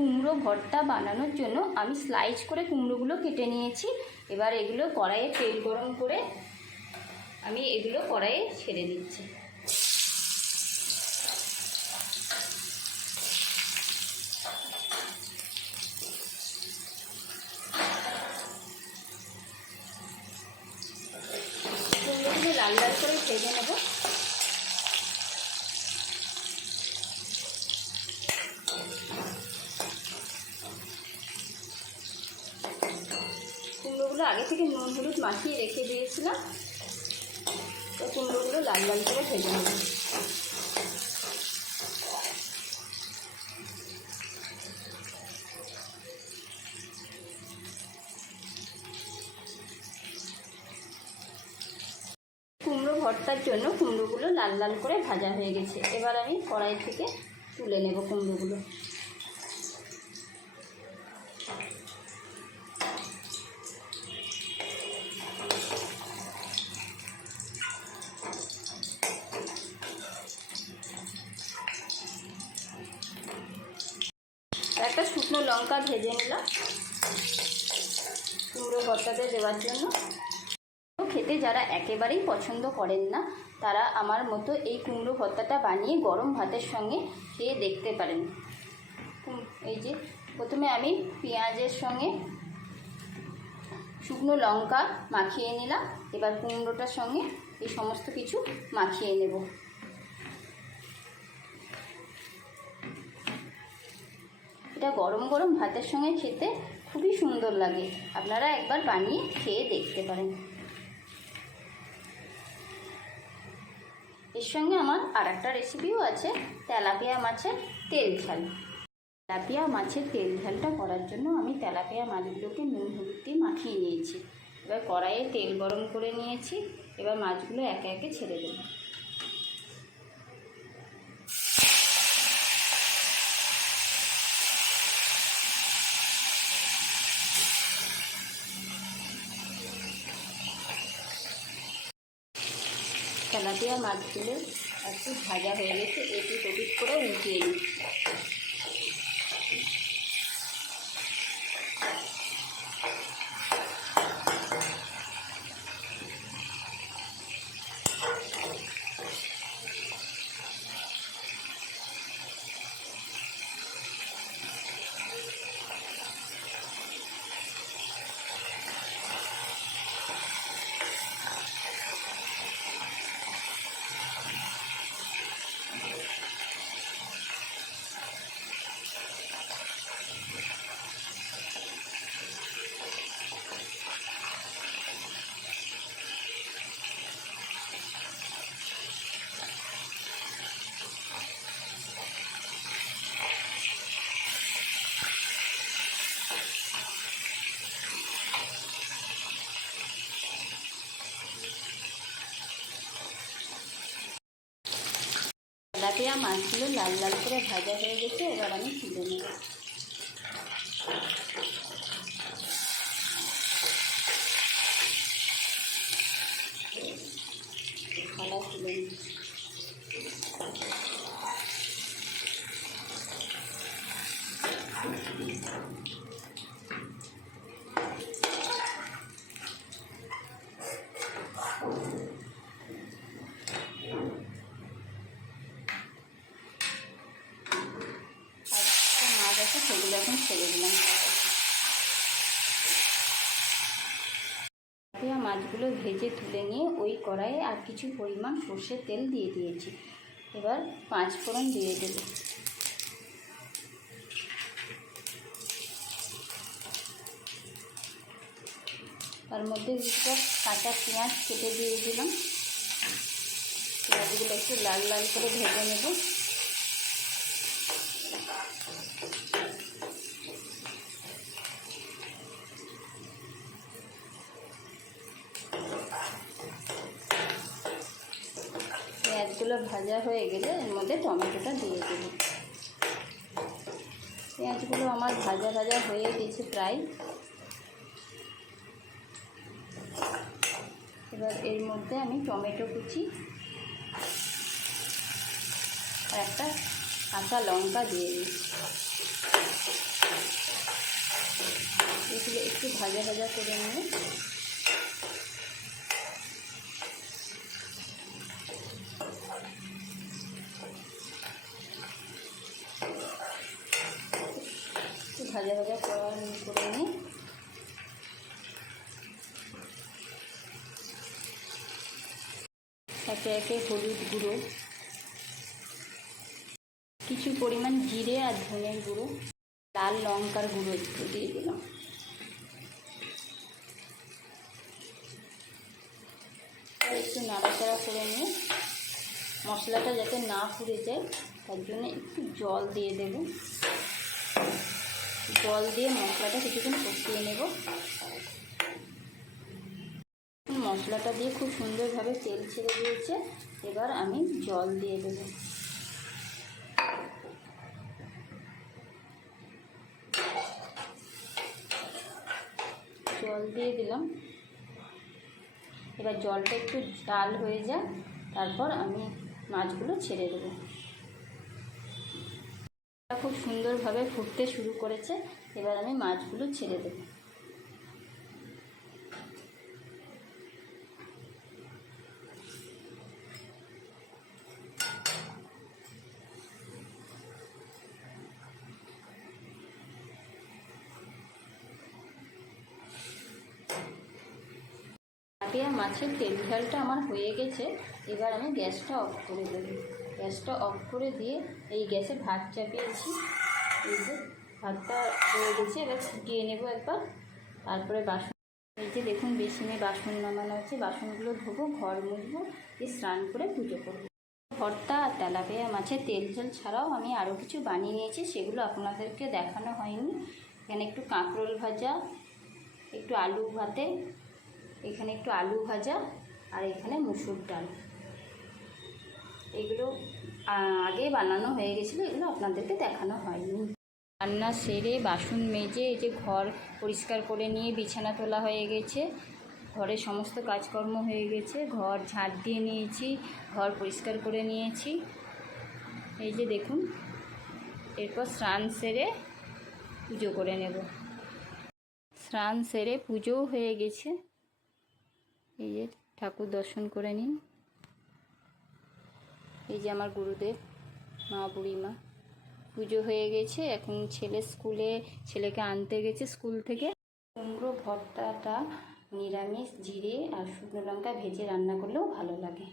কুমড়ো ভর্তা বানানোর জন্য আমি স্লাইস করে কুমড়োগুলো কেটে নিয়েছি। এবার এগুলো কড়াইয়ে তেল গরম করে আমি এগুলো কড়াইয়ে ছেড়ে দিচ্ছি। কুমড়োগুলো লাল লাল করে ভেজে নেব। কুমড়োগুলো আগে থেকে নুন হলুদ মাখিয়ে রেখে দিয়েছিলাম, তো কুমড়োগুলো লাল লাল করে ভেজে নেব। কুমড়ো ভর্তার জন্য কুমড়োগুলো লাল লাল করে ভাজা হয়ে গেছে। এবার আমি কড়াই থেকে তুলে নেব কুমড়োগুলো। একটা শুকনো লঙ্কা ভেজে নিলাম কুমড়ো ভর্তাতে দেওয়ার জন্য। খেতে যারা একেবারেই পছন্দ করেন না তারা আমার মতো এই কুমড়ো ভর্তাটা বানিয়ে গরম ভাতের সঙ্গে খেয়ে দেখতে পারেন। এই যে প্রথমে আমি পেঁয়াজের সঙ্গে শুকনো লঙ্কা মাখিয়ে নিলাম। এবার কুমড়োটার সঙ্গে এই সমস্ত কিছু মাখিয়ে নেব। এটা গরম গরম ভাতের সঙ্গে খেতে খুবই সুন্দর লাগে। আপনারা একবার বানিয়ে খেয়ে দেখতে পারেন। এর সঙ্গে আমার আর একটা রেসিপিও আছে, তেলাপিয়া মাছের তেল ঝাল। তেলাপিয়া মাছের তেল ঝালটা করার জন্য আমি তেলাপিয়া মাছগুলোকে নুন হলুদ দিয়ে মাখিয়ে নিয়েছি। এবার কড়াইয়ে তেল গরম করে নিয়েছি। এবার মাছগুলো একে একে ছেড়ে দেব। তেলাপিয়া মাছগুলো একটু ভাজা হয়ে গেছে, এপিট ওপিট করে উল্টিয়ে নিচ্ছি। তেলাপিয়া মাছগুলো লাল লাল করে ভাজা হয়ে গেছে। এবার আমি তুলে নেব। থালা তুলে নেব। সেগুলো এখন ছেড়ে দিলাম। তেলাপিয়া মাছগুলো ভেজে তুলে নিয়ে ওই কড়াইয়ে আর কিছু পরিমাণ সর্ষের তেল দিয়ে দিয়েছি। এবার 5 ফোড়ন দিয়ে দেব। তার মধ্যে কিছুটা কাঁচা পেঁয়াজ কেটে দিয়ে দিলাম। পেঁয়াজগুলো একটু লাল লাল করে ভেজে নেব। পেঁয়াজগুলো ভাজা হয়ে গেলে এর মধ্যে টমেটোটা দিয়ে দেব। পেঁয়াজগুলো আমার ভাজা ভাজা হয়ে গেছে প্রায়। এবার এর মধ্যে আমি টমেটো কুচি আর একটা কাঁচা লঙ্কা দিয়ে দিচ্ছি। মাছগুলো একটু ভাজা ভাজা করে নিয়ে ভাজা ভাজা করে নিই। একে একে হলুদ গুঁড়ো, কিছু পরিমাণ জিরে আর ধনের গুঁড়ো, লাল লঙ্কার গুঁড়ো একটু দিয়ে দিলাম। একটু নাড়াচাড়া করে নিয়ে মশলাটা যাতে না পুড়ে যায় তার জন্য একটু জল দিয়ে দেব। জল দিয়ে মশলাটা কিছুক্ষণ কষিয়ে নেব। মশলাটা দিয়ে খুব সুন্দরভাবে তেল ছেড়ে দিয়েছে, এবার আমি জল দিয়ে দেব। জল দিয়ে দিলাম। এবার জলটা একটু জাল হয়ে যায়, তারপর আমি মাছগুলো ছেড়ে দেবো। খুব সুন্দরভাবে ফুটতে শুরু করেছে, এবার আমি মাছগুলো ছেড়ে দেবো। তেলাপিয়া মাছের তেল ঝালটা আমার হয়ে গেছে, এবার আমি গ্যাসটা অফ করে দেবো। গ্যাসটা অফ করে দিয়ে এই গ্যাসে ভাত চাপিয়েছি, এই যে ভাতটা হয়ে গেছে, এবার ফুটিয়ে নেবো একবার। তারপরে বাসন, এই যে দেখুন বেসিনে বাসন নামানো আছে, বাসনগুলো ধোবো, ঘর মুছবো, দিয়ে স্নান করে পুজো করবো। ভর্তা আর তেলাপিয়া মাছের তেল ঝাল ছাড়াও আমি আরও কিছু বানিয়ে নিয়েছি, সেগুলো আপনাদেরকে দেখানো হয়নি। এখানে একটু কাঁকরোল ভাজা, একটু আলু ভাতে, এখানে একটু আলু ভাজা, আর এখানে মুসুর ডাল। এগুলো আগে বানানো হয়ে গেছিলো, এগুলো আপনাদেরকে দেখানো হয়নি। রান্না সেরে বাসন মেজে এই যে ঘর পরিষ্কার করে নিয়ে বিছানা তোলা হয়ে গেছে, ঘরের সমস্ত কাজকর্ম হয়ে গেছে, ঘর ঝাঁট দিয়ে নিয়েছি, ঘর পরিষ্কার করে নিয়েছি। এই যে দেখুন, এরপর স্নান সেরে পুজো করে নেব। স্নান সেরে পুজোও হয়ে গেছে, এই যে ঠাকুর দর্শন করে নিন। এই যে আমার গুরুদেব মা বুড়িমা, পুজো হয়ে গেছে। এখন ছেলেকে আনতে গেছে স্কুল থেকে। কুমড়ো ভর্তাটা নিরামিষ জিরে আর শুকনো লঙ্কা ভেজে রান্না করলেও ভালো লাগে।